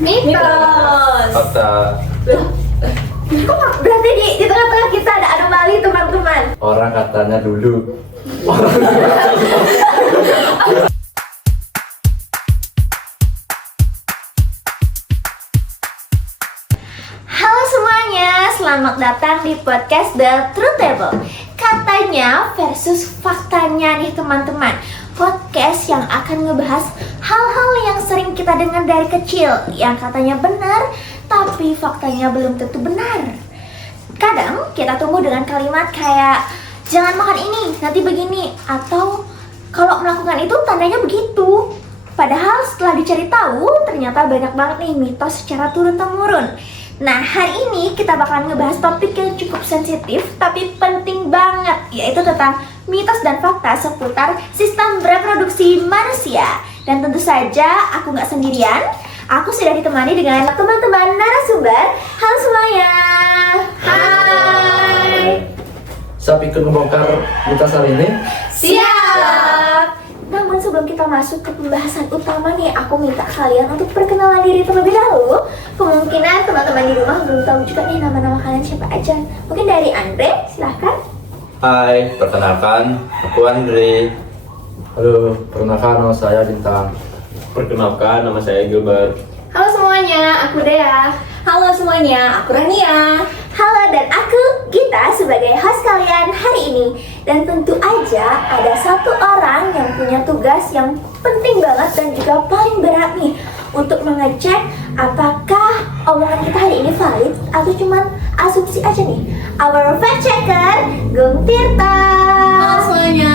Mitos. Fakta. Kok berarti di tengah-tengah kita ada anomali teman-teman? Orang katanya dulu. Halo semuanya, selamat datang di podcast The Truth Table. Katanya versus faktanya nih teman-teman. Podcast yang akan ngebahas hal-hal yang sering kita dengar dari kecil, yang katanya benar, tapi faktanya belum tentu benar. Kadang kita tunggu dengan kalimat kayak jangan makan ini, nanti begini, atau kalau melakukan itu tandanya begitu. Padahal setelah dicari tahu, ternyata banyak banget nih mitos secara turun-temurun. Nah, hari ini kita bakalan ngebahas topik yang cukup sensitif tapi penting banget, yaitu tentang mitos dan fakta seputar sistem reproduksi manusia. Dan tentu saja aku nggak sendirian, aku sudah ditemani dengan teman-teman narasumber. Halo semuanya. Hai. Siap ikut membongkar mitos hari ini? Siap. Namun sebelum kita masuk ke pembahasan utama nih, aku minta kalian untuk perkenalan diri terlebih dahulu. Kemungkinan teman-teman di rumah belum tahu juga nih nama-nama kalian siapa aja. Mungkin dari Andre, silahkan. Hai, perkenalkan, aku Andre. Halo, perkenalkan nama saya Bintang. Perkenalkan, nama saya Gilbert. Halo semuanya, aku Dea. Halo semuanya, aku Rania. Halo, dan aku Gita sebagai host kalian hari ini. Dan tentu aja ada satu orang yang punya tugas yang penting banget dan juga paling berat nih, untuk mengecek apakah omongan kita hari ini valid atau cuman asumsi aja nih. Our fact checker, Gung Tirta. Halo semuanya,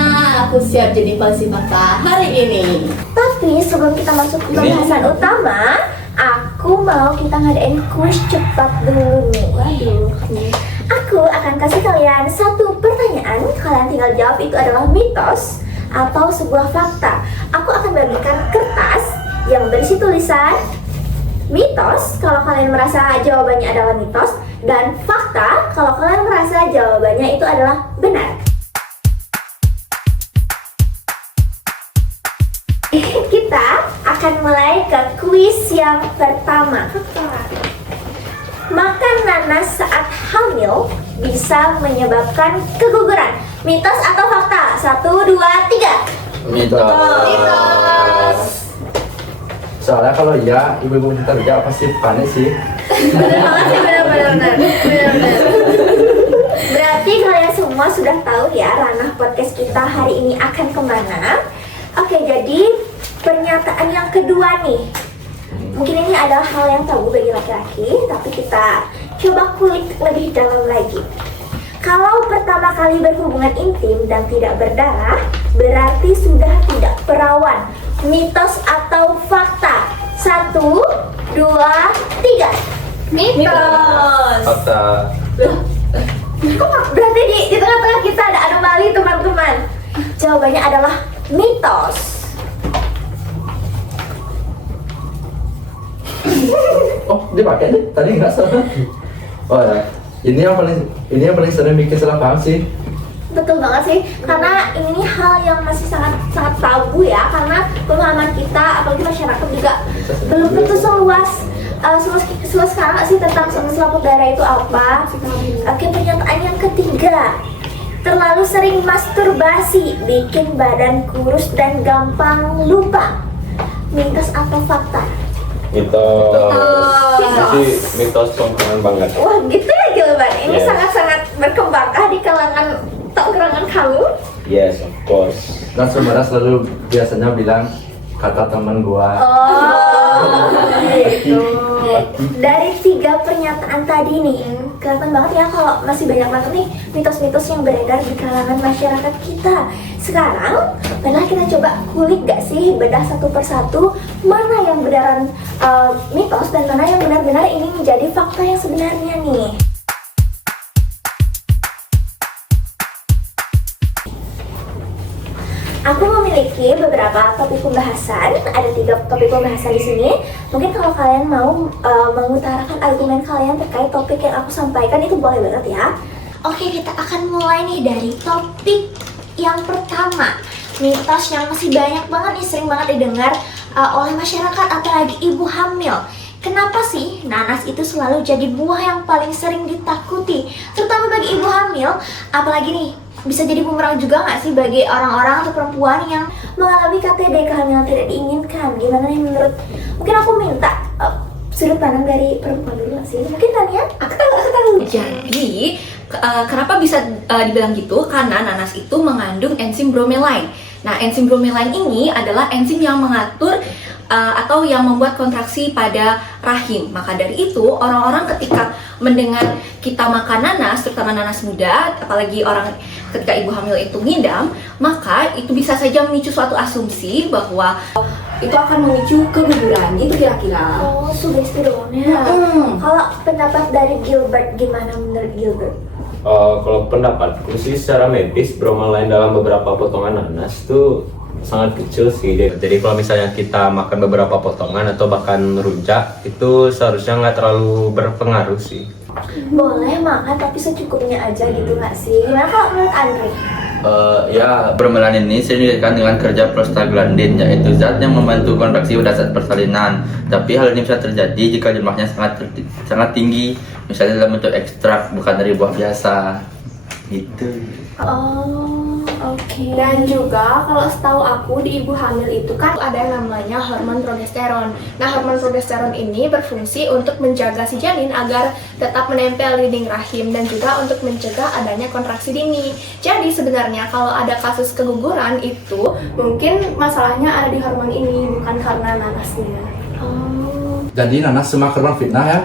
aku siap jadi polisi fakta hari ini. Tapi sebelum kita masuk ke pembahasan utama, aku mau kita ngadain quiz cepat dulu nih. Waduh. Aku akan kasih kalian satu pertanyaan. Kalian tinggal jawab itu adalah mitos atau sebuah fakta. Aku akan bagikan kertas yang berisi tulisan mitos kalau kalian merasa jawabannya adalah mitos, dan fakta kalau kalian merasa jawabannya itu adalah benar. Kita akan mulai ke kuis yang pertama. Makan nanas saat hamil bisa menyebabkan keguguran. Mitos atau fakta? 1, 2, 3. Mitos. Soalnya kalau iya, ibu-ibu kerja pasti panik sih. Bener banget sih, bener. Berarti kalian semua sudah tahu ya ranah podcast kita hari ini akan kemana. Oke, jadi pernyataan yang kedua nih, mungkin ini adalah hal yang tabu bagi laki-laki, tapi kita coba kulik lebih dalam lagi. Kalau pertama kali berhubungan intim dan tidak berdarah, berarti sudah tidak perawan. Mitos atau fakta? 1, 2, 3. Mitos. Fakta. Kok berarti di tengah-tengah kita ada anomali teman-teman? Jawabannya adalah mitos. Oh, dia pakai nih. Tadi nggak salah. Oh ya, ini yang paling sering bikin salah paham sih. Betul banget sih, karena ini hal yang masih sangat tabu ya, karena pemahaman kita, apalagi masyarakat juga belum tentu seluas sekarang sih tentang selaput darah itu apa. Oke, pernyataan yang ketiga, terlalu sering masturbasi bikin badan kurus dan gampang lupa. Mitos atau fakta? Mitos. Mitos. Jadi mitos tongkrongan banget. Wah, gitu ya Gilbert. Ini Yes. sangat-sangat berkembangkah di kalangan tongkrongan kamu? Yes, of course. Kan sebenarnya selalu biasanya bilang kata teman gua. Oh, gitu. Dari 3 pernyataan tadi nih, kelihatan banget ya kalau masih banyak banget nih mitos-mitos yang beredar di kalangan masyarakat kita. Sekarang, marilah kita coba kulik gak sih, bedah satu persatu mana yang beneran mitos dan mana yang benar-benar ini menjadi fakta yang sebenarnya nih. Aku memiliki beberapa topik pembahasan, ada 3 topik pembahasan di sini. Mungkin kalau kalian mau mengutarakan argumen kalian terkait topik yang aku sampaikan itu boleh banget ya. Oke, kita akan mulai nih dari topik yang pertama. Mitos yang masih banyak banget nih, sering banget didengar oleh masyarakat, apalagi ibu hamil. kenapa sih nanas itu selalu jadi buah yang paling sering ditakuti, terutama bagi ibu hamil, apalagi nih bisa jadi bumerang juga nggak sih bagi orang-orang atau perempuan yang mengalami KTD, kehamilan tidak diinginkan? Gimana nih menurut, mungkin aku minta sudut pandang dari perempuan dulu nggak sih? Mungkin Tania? Aku tahu. Jadi, kenapa bisa dibilang gitu? Karena nanas itu mengandung enzim bromelain. Nah, enzim bromelain ini adalah enzim yang mengatur atau yang membuat kontraksi pada rahim. Maka dari itu, orang-orang ketika mendengar kita makan nanas, terutama nanas muda, apalagi orang ketika ibu hamil itu ngidam, maka itu bisa saja memicu suatu asumsi bahwa Itu akan memicu keguguran, gitu kira-kira. Oh, sugesti doang ya. Kalau pendapat dari Gilbert, gimana menurut Gilbert? Kalau pendapatku sih secara medis bromelain dalam beberapa potongan nanas tuh sangat kecil sih. Jadi kalau misalnya kita makan beberapa potongan atau bahkan rujak itu seharusnya nggak terlalu berpengaruh sih. Boleh makan tapi secukupnya aja gitu nggak sih? Gimana kalau menurut Andre? Ya, bromelain ini sering dikaitkan dengan kerja prostaglandin, yaitu zat yang membantu kontraksi pada saat persalinan. Tapi hal ini bisa terjadi jika jumlahnya sangat tinggi, misalnya dalam bentuk ekstrak, bukan dari buah biasa. Gitu. Oh, oke. Dan juga kalau setahu aku di ibu hamil itu kan ada yang namanya hormon progesteron. Nah, hormon progesteron ini berfungsi untuk menjaga si janin agar tetap menempel di dinding rahim dan juga untuk mencegah adanya kontraksi dini. Jadi sebenarnya kalau ada kasus keguguran itu mungkin masalahnya ada di hormon ini, bukan karena nanasnya. Jadi nanas cuma korban fitnah ya?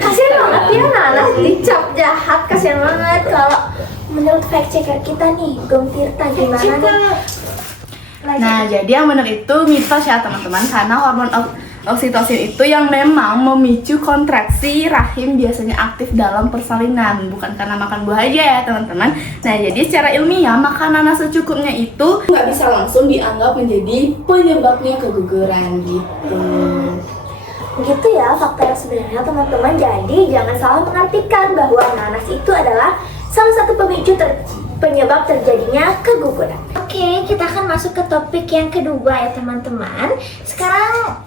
Kasian banget ya nanas dicap jahat, kasian banget. Kalau menurut fact checker kita nih, Gom Tirta gimana nih? Nah, jadi yang benar itu mitos ya teman-teman, karena hormon oksitosin itu yang memang memicu kontraksi rahim biasanya aktif dalam persalinan, bukan karena makan buah aja ya teman-teman. Nah, jadi secara ilmiah makan nanas secukupnya itu Nggak bisa langsung dianggap menjadi penyebabnya keguguran gitu. Begitu ya fakta yang sebenarnya teman-teman. Jadi jangan salah mengartikan bahwa nanas itu adalah salah satu penyebab terjadinya keguguran. Oke, kita akan masuk ke topik yang kedua ya teman-teman. Sekarang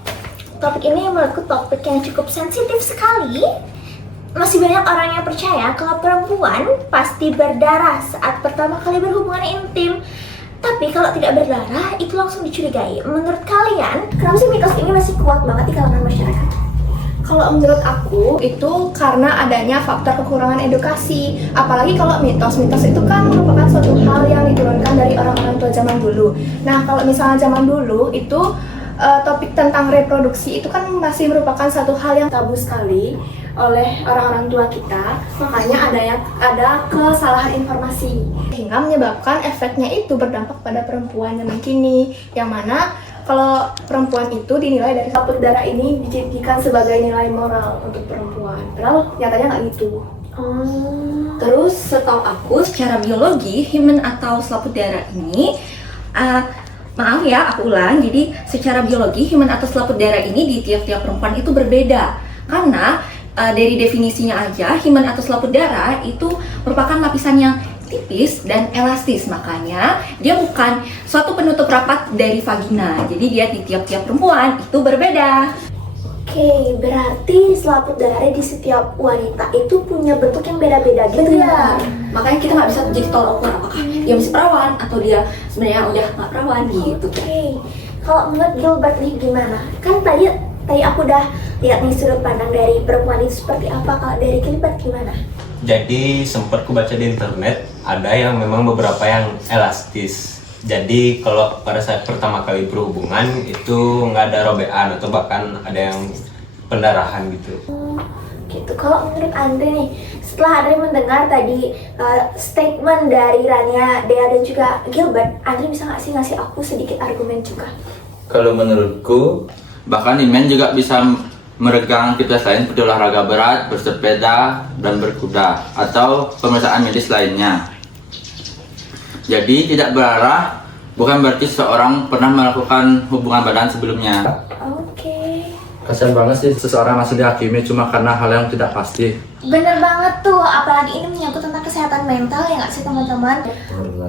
topik ini menurutku topik yang cukup sensitif sekali. Masih banyak orang yang percaya kalau perempuan pasti berdarah saat pertama kali berhubungan intim. Tapi kalau tidak berdarah itu langsung dicurigai. Menurut kalian, kenapa sih mitos ini masih kuat banget di kalangan masyarakat? Kalau menurut aku itu karena adanya faktor kekurangan edukasi. Apalagi kalau mitos-mitos itu kan merupakan suatu hal yang diturunkan dari orang-orang tua zaman dulu. Nah, kalau misalnya zaman dulu itu topik tentang reproduksi itu kan masih merupakan satu hal yang tabu sekali oleh orang-orang tua kita. Makanya ada kesalahan informasi sehingga menyebabkan efeknya itu berdampak pada perempuan zaman kini, yang mana kalau perempuan itu dinilai dari selaput darah ini dijadikan sebagai nilai moral untuk perempuan. Padahal nyatanya nggak gitu. Terus setahu aku secara biologi himen atau selaput darah ini maaf ya, aku ulang. Jadi secara biologi himen atau selaput darah ini di tiap-tiap perempuan itu berbeda. Karena dari definisinya aja, himen atau selaput darah itu merupakan lapisan yang tipis dan elastis, makanya dia bukan suatu penutup rapat dari vagina. Jadi dia di tiap-tiap perempuan itu berbeda. Oke, berarti selaput darah di setiap wanita itu punya bentuk yang beda-beda gitu ya? Makanya kita nggak bisa jadi tolak ukur apakah dia masih perawan atau dia sebenarnya udah nggak perawan gitu. Oke, kalau menurut Gilbert nih gimana? Kan tadi aku udah lihat nih sudut pandang dari perempuan itu seperti apa. Kalau dari Gilbert gimana? Jadi sempat ku baca di internet ada yang memang beberapa yang elastis. Jadi kalau pada saat pertama kali berhubungan itu nggak ada robekan atau bahkan ada yang pendarahan gitu. Gitu. Kalau menurut Andre nih, setelah Andre mendengar tadi statement dari Rania, Dea dan juga Gilbert, Andre bisa nggak sih ngasih aku sedikit argumen juga? Kalau menurutku, bahkan imen juga bisa meregang aktivitas lain seperti olahraga berat, bersepeda, dan berkuda, atau pemeriksaan medis lainnya. Jadi tidak berarah bukan berarti seseorang pernah melakukan hubungan badan sebelumnya. Oke. Kasian banget sih seseorang langsung dihakimi cuma karena hal yang tidak pasti. Bener banget tuh, apalagi ini menyangkut tentang kesehatan mental ya nggak sih teman-teman?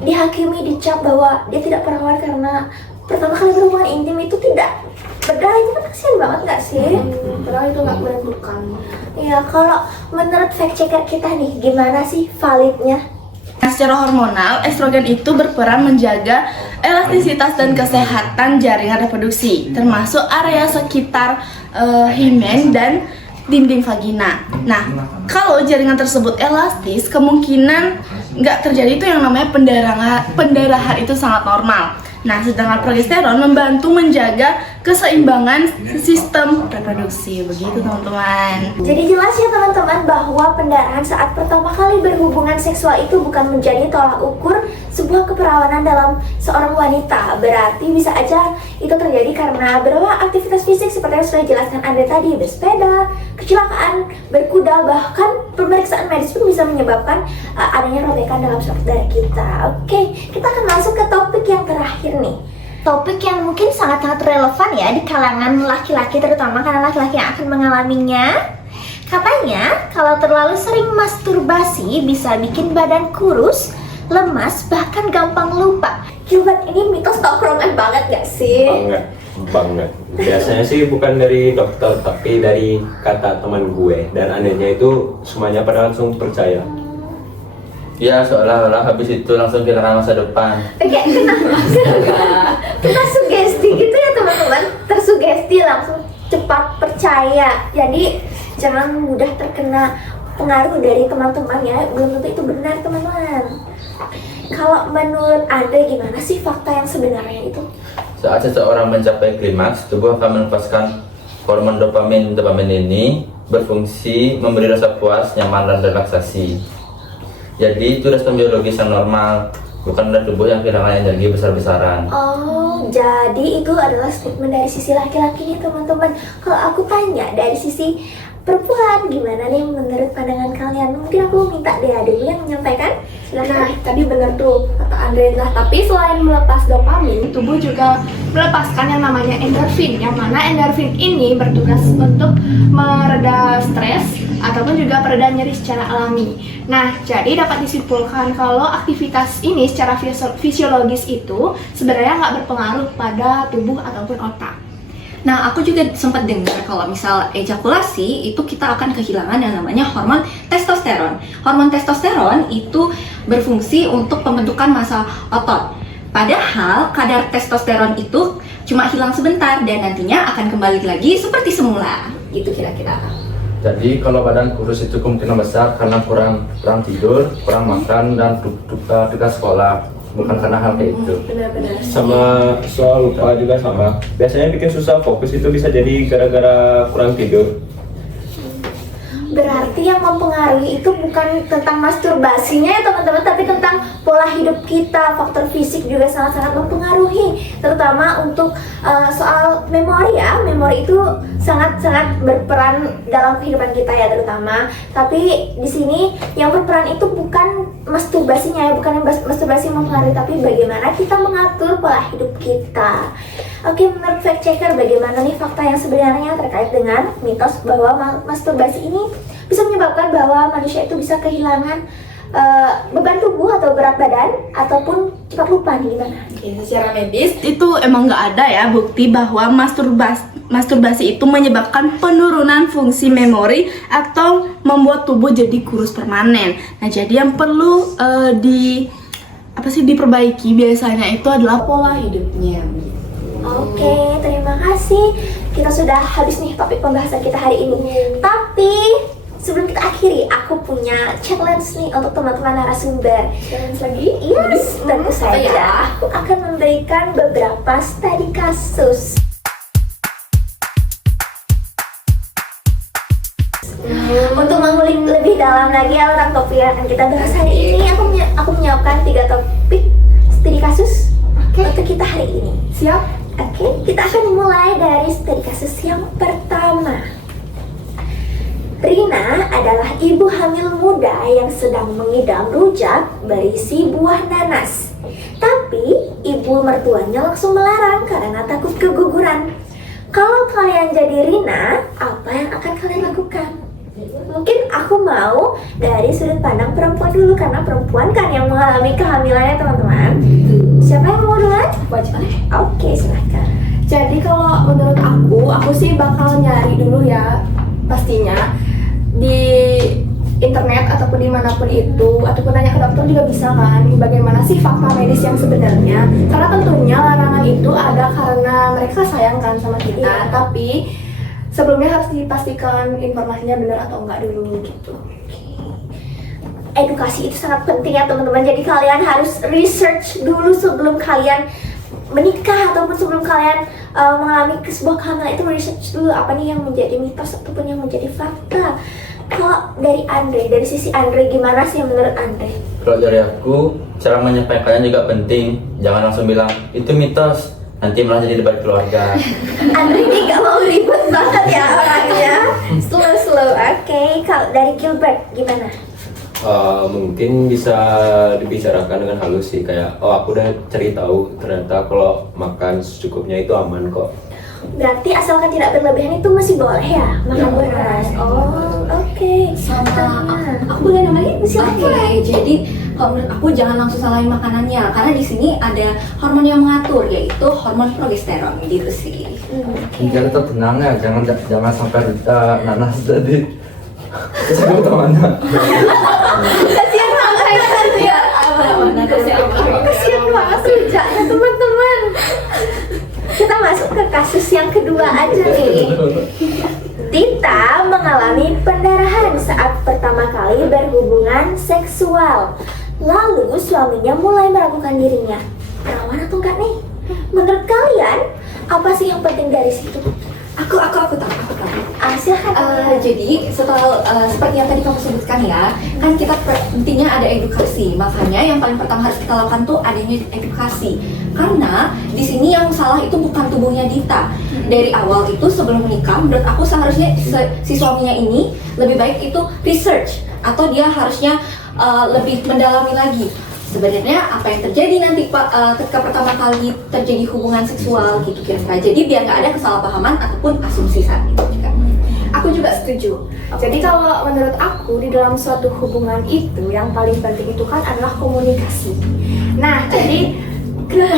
Dihakimi, dicap bahwa dia tidak perawan karena pertama kali berhubungan intim itu tidak berdarah, itu kan kasihan banget nggak sih? Padahal itu nggak menentukan. Ya, kalau menurut fact checker kita nih, gimana sih validnya? Nah, secara hormonal, estrogen itu berperan menjaga elastisitas dan kesehatan jaringan reproduksi, termasuk area sekitar himen dan dinding vagina. Nah, kalau jaringan tersebut elastis, kemungkinan nggak terjadi itu yang namanya pendarahan itu sangat normal. Nah, sedangkan progesteron membantu menjaga keseimbangan sistem reproduksi. Begitu, teman-teman. Jadi jelas ya teman-teman bahwa pendarahan saat pertama kali berhubungan seksual itu bukan menjadi tolak ukur sebuah keperawanan dalam seorang wanita. Berarti bisa aja itu terjadi karena beberapa aktivitas fisik seperti yang sudah dijelaskan Andre tadi, bersepeda, kecelakaan, berkuda, bahkan pemeriksaan medis pun bisa menyebabkan adanya robekan dalam suatu darah kita. Oke, kita akan masuk ke topik yang terakhir nih. Topik yang mungkin sangat-sangat relevan ya di kalangan laki-laki, terutama karena laki-laki yang akan mengalaminya. Katanya kalau terlalu sering masturbasi bisa bikin badan kurus, lemas, bahkan gampang lupa. Gilbert, ini mitos tongkrongan banget gak sih? Banget. Biasanya sih bukan dari dokter, tapi dari kata teman gue. Dan anehnya itu semuanya pada langsung percaya. Ya, seolah-olah habis itu langsung kehilangan masa depan. Oke, kita sugesti gitu ya teman-teman. Tersugesti langsung cepat percaya. Jadi jangan mudah terkena pengaruh dari teman-teman ya. Belum tentu itu benar teman-teman. Kalau menurut Anda gimana sih fakta yang sebenarnya itu? Saat seseorang mencapai klimaks, tubuh akan melepaskan hormon dopamin. Dopamin ini berfungsi memberi rasa puas, nyaman, dan relaksasi. Jadi itu respon biologis yang normal, bukan dari tubuh yang kehilangan energi besar-besaran. Oh, jadi itu adalah statement dari sisi laki-laki nih teman-teman. Kalau aku tanya dari sisi perempuan, gimana nih menurut pandangan kalian? Mungkin aku minta Dea dulu yang menyampaikan. Nah, Silakan. tadi benar tuh kata Andre. Nah, tapi selain melepas dopamin, tubuh juga melepaskan yang namanya endorfin. Yang mana endorfin ini bertugas untuk mereda stres ataupun juga pereda nyeri secara alami. Nah, jadi dapat disimpulkan kalau aktivitas ini secara fisiologis itu sebenarnya nggak berpengaruh pada tubuh ataupun otak. Nah, aku juga sempat dengar kalau misal ejakulasi itu kita akan kehilangan yang namanya hormon testosteron. Hormon testosteron itu berfungsi untuk pembentukan massa otot. Padahal kadar testosteron itu cuma hilang sebentar dan nantinya akan kembali lagi seperti semula. Gitu kira-kira. Jadi kalau badan kurus itu kemungkinan besar karena kurang tidur, kurang makan, dan tugas sekolah. Bukan karena hal kayak itu. Benar-benar. Sama soal lupa juga sama. Biasanya bikin susah fokus itu bisa jadi gara-gara kurang tidur. Berarti yang mempengaruhi itu bukan tentang masturbasinya ya teman-teman, tapi tentang pola hidup kita. Faktor fisik juga sangat-sangat mempengaruhi, terutama untuk soal memori ya. Memori itu sangat-sangat berperan dalam kehidupan kita ya terutama. Tapi di sini yang berperan itu bukan masturbasinya ya, bukan yang masturbasi mempengaruhi, tapi bagaimana kita mengatur pola hidup kita. Oke, menurut fact checker bagaimana nih fakta yang sebenarnya terkait dengan mitos bahwa masturbasi ini bisa menyebabkan bahwa manusia itu bisa kehilangan beban tubuh atau berat badan ataupun cepat lupa nih, gimana? Oke, secara medis itu emang nggak ada ya bukti bahwa masturbasi itu menyebabkan penurunan fungsi memori atau membuat tubuh jadi kurus permanen. Nah, jadi yang perlu diperbaiki biasanya itu adalah pola hidupnya. Oke, terima kasih. Kita sudah habis nih topik pembahasan kita hari ini. Tapi sebelum kita akhiri, aku punya challenge nih untuk teman-teman narasumber. Challenge lagi? Yes, tentu saja. Aku akan memberikan beberapa studi kasus. Untuk mengulik lebih dalam lagi tentang topik yang akan kita bahas hari ini, aku menyiapkan 3 topik studi kasus untuk kita hari ini. Siap? Oke, kita akan mulai dari studi kasus yang pertama. Rina adalah ibu hamil muda yang sedang mengidam rujak berisi buah nanas. Tapi ibu mertuanya langsung melarang karena takut keguguran. Kalau kalian jadi Rina, apa yang akan kalian lakukan? Mungkin aku mau dari sudut pandang perempuan dulu, karena perempuan kan yang mengalami kehamilannya teman-teman. Siapa yang mau duluan? Wajib boleh. Oke, silahkan. Jadi kalau menurut aku sih bakal nyari dulu ya pastinya di internet ataupun dimanapun itu, ataupun tanya ke dokter juga bisa kan, bagaimana sih fakta medis yang sebenarnya. Karena tentunya larangan itu ada karena mereka sayang kan sama kita, tapi sebelumnya harus dipastikan informasinya benar atau enggak dulu gitu. Edukasi itu sangat penting ya teman-teman. Jadi kalian harus research dulu sebelum kalian menikah ataupun sebelum kalian mengalami sebuah kehamilan, itu research dulu apa nih yang menjadi mitos ataupun yang menjadi fakta. Kalau dari Andre, dari sisi Andre gimana sih menurut Andre? Kalau dari aku, cara menyampaikannya juga penting. Jangan langsung bilang itu mitos, nanti malah jadi debat keluarga. Andre ini gak mau ribet banget ya orangnya. Slow. Oke, kalau dari Gilbert gimana? Mungkin bisa dibicarakan dengan halus sih, kayak aku udah cari tahu ternyata kalau makan secukupnya itu aman kok. Berarti asalkan tidak berlebihan itu masih boleh ya makan Ya. beras. Oh, oke. Sama aku boleh namanya? Silakan. Oke, jadi kalau menurut aku jangan langsung salahin makanannya, karena di sini ada hormon yang mengatur, yaitu hormon progesteron gitu sih. Biar tetap tenang ya, jangan sampai nanas tadi. Kesebut temannya. Kasihan banget ya. Kasihan banget rujaknya teman-teman. Kita masuk ke kasus yang kedua aja nih. Dita mengalami pendarahan saat pertama kali berhubungan seksual. Lalu suaminya mulai meragukan dirinya. Perawan atau enggak nih? Menurut kalian, apa sih yang penting dari situ? Aku tahu. Silahkan. Jadi setelah seperti yang tadi kamu sebutkan ya, kan kita pentingnya ada edukasi. Makanya yang paling pertama harus kita lakukan tuh adanya edukasi. Karena di sini yang salah itu bukan tubuhnya Dita. Dari awal itu sebelum menikah, menurut aku seharusnya si suaminya ini lebih baik itu research, atau dia harusnya lebih mendalami lagi. Sebenarnya apa yang terjadi nanti ketika pertama kali terjadi hubungan seksual gitu kira-kira. Jadi biar nggak ada kesalahpahaman ataupun asumsi saat itu juga. Aku juga setuju. Jadi kalau menurut aku di dalam suatu hubungan itu yang paling penting itu kan adalah komunikasi. Nah, jadi Betul.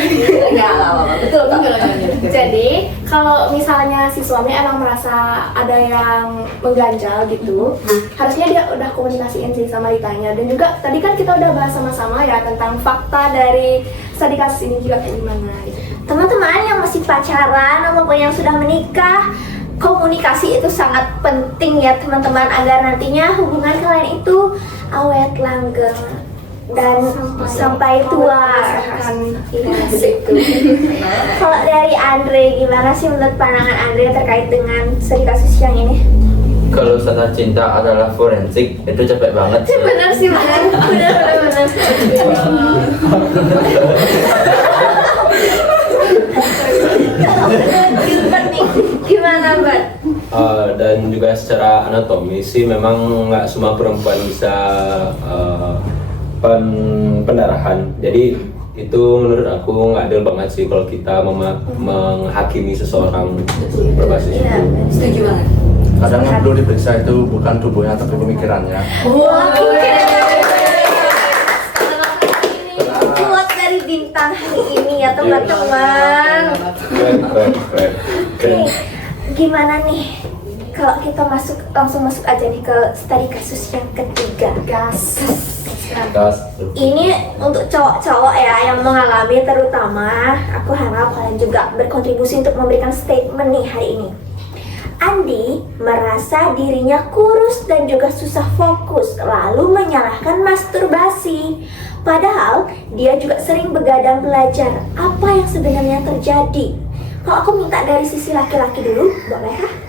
jadi kalau misalnya si suami emang merasa ada yang mengganjal gitu, harusnya dia udah komunikasiin sih sama Ditanya. Dan juga tadi kan kita udah bahas sama-sama ya tentang fakta dari studi kasus ini juga kayak gimana gitu. Teman-teman yang masih pacaran maupun yang sudah menikah, komunikasi itu sangat penting ya teman-teman, agar nantinya hubungan kalian itu awet langgeng dan sampai tua. Iya sih. Kalau dari Andre, gimana sih menurut pandangan Andre terkait dengan studi kasus yang ini? Kalau sana cinta adalah forensik, itu capek banget sih. Benar sih, benar. Gimana, Mbak? Dan juga secara anatomi sih memang nggak semua perempuan bisa pendarahan. Jadi itu menurut aku nggak adil banget sih kalau kita menghakimi seseorang berbasis Iya, itu. Setuju banget. Kadang yang perlu diperiksa itu bukan tubuhnya tapi pemikirannya. Kuat dari bintang hari ini ya teman-teman. Keren. Oke, gimana nih kalau kita langsung masuk aja nih ke studi kasus yang ketiga. Gas. Ini untuk cowok-cowok ya yang mengalami, terutama aku harap kalian juga berkontribusi untuk memberikan statement nih hari ini. Andi merasa dirinya kurus dan juga susah fokus, lalu menyalahkan masturbasi. Padahal dia juga sering begadang belajar. Apa yang sebenarnya terjadi? Kalau aku minta dari sisi laki-laki dulu, boleh?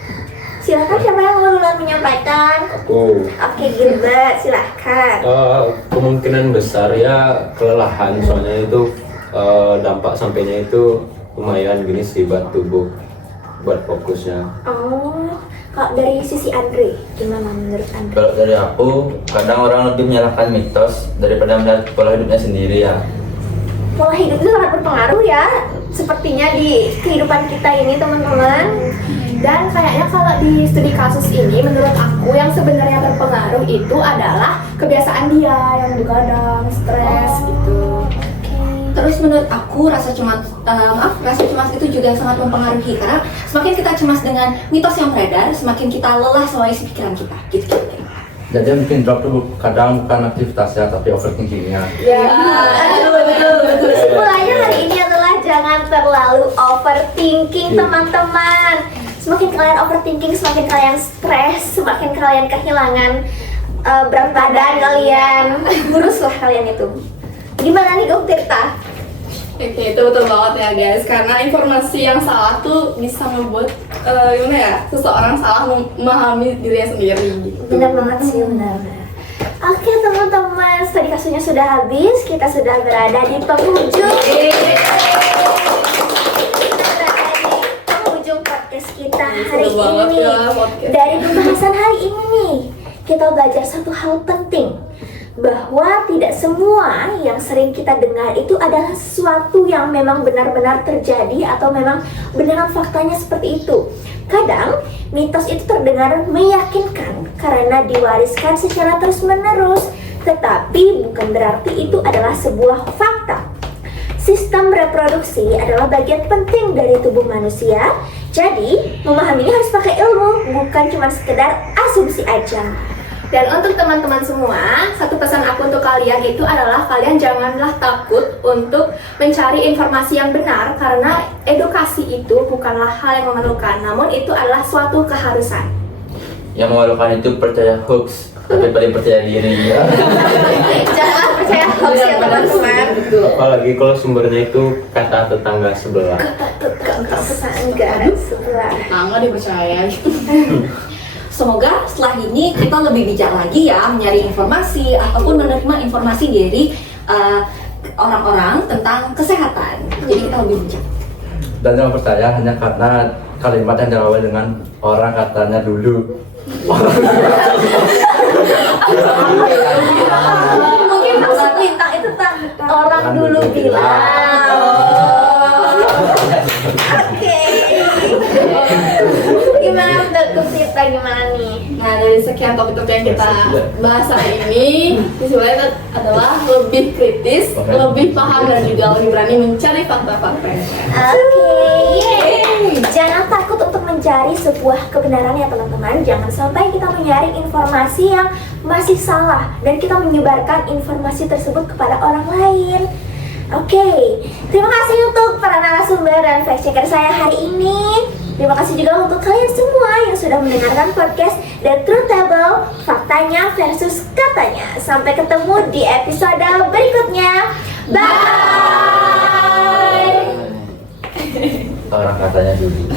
Silakan, siapa yang mau duluan menyampaikan? Aku Oke, Gilbert, silakan. kemungkinan besar ya kelelahan, soalnya itu dampak sampainya itu lumayan gini sih buat tubuh, buat fokusnya. Oh, kalau dari sisi Andre, gimana menurut Andre? Kalau dari aku, kadang orang lebih menyalahkan mitos daripada melihat pola hidupnya sendiri ya. Pola hidup itu sangat berpengaruh ya, sepertinya di kehidupan kita ini teman-teman. Dan kayaknya kalau di studi kasus ini menurut aku yang sebenarnya berpengaruh itu adalah kebiasaan dia yang begadang, stres gitu. Terus menurut aku rasa cemas itu juga sangat mempengaruhi karena semakin kita cemas dengan mitos yang beredar, semakin kita lelah sama isi pikiran kita. Gitu. Jadi yang bikin drop tuh kadang bukan aktivitasnya tapi overthinkingnya. Betul. Kesimpulannya hari ini adalah jangan terlalu overthinking teman-teman. Semakin kalian overthinking, semakin kalian stres, semakin kalian kehilangan berat badan kalian. Uruslah kalian itu. Gimana nih Dok Tirta? Oke, itu betul banget ya guys, karena informasi yang salah tuh bisa membuat seseorang salah memahami dirinya sendiri gitu. Benar banget sih, benar. Oke teman-teman, studi kasusnya sudah habis, kita sudah berada di penghujung. Penghujung podcast kita hari ini. Dari pembahasan hari ini nih, kita belajar satu hal penting, bahwa tidak semua yang sering kita dengar itu adalah sesuatu yang memang benar-benar terjadi atau memang beneran faktanya seperti itu. Kadang mitos itu terdengar meyakinkan karena diwariskan secara terus-menerus, tetapi bukan berarti itu adalah sebuah fakta. Sistem reproduksi adalah bagian penting dari tubuh manusia, jadi memahaminya harus pakai ilmu, bukan cuma sekedar asumsi aja. Dan untuk teman-teman semua, satu pesan aku untuk kalian itu adalah kalian janganlah takut untuk mencari informasi yang benar, karena edukasi itu bukanlah hal yang memalukan, namun itu adalah suatu keharusan. Yang memalukan itu percaya hoax, tapi paling percaya diri. Jangan percaya hoax ya teman-teman. Apalagi kalau sumbernya itu kata tetangga sebelah. Tetangga sebelah. Nggak dipercaya gitu. Semoga setelah ini kita lebih bijak lagi ya mencari informasi ataupun menerima informasi dari orang-orang tentang kesehatan. Jadi kita lebih bijak. Dan jangan percaya hanya karena kalimat yang diawali dengan orang katanya dulu. Mungkin maksud bintang itu orang dulu bilang. Oke. Gimana untuk kita gimana nih? Nah, dari sekian topik-topik yang kita bahas hari ini, kesimpulannya adalah lebih kritis, lebih paham, dan juga lebih berani mencari fakta-fakta. Oke. Jangan takut untuk mencari sebuah kebenaran ya teman-teman. Jangan sampai kita menyaring informasi yang masih salah dan kita menyebarkan informasi tersebut kepada orang lain. Oke, terima kasih untuk para narasumber dan fact checker saya hari ini. Terima kasih juga untuk kalian semua yang sudah mendengarkan podcast The Truth Table, faktanya versus katanya. Sampai ketemu di episode berikutnya. Bye. Orang katanya dulu.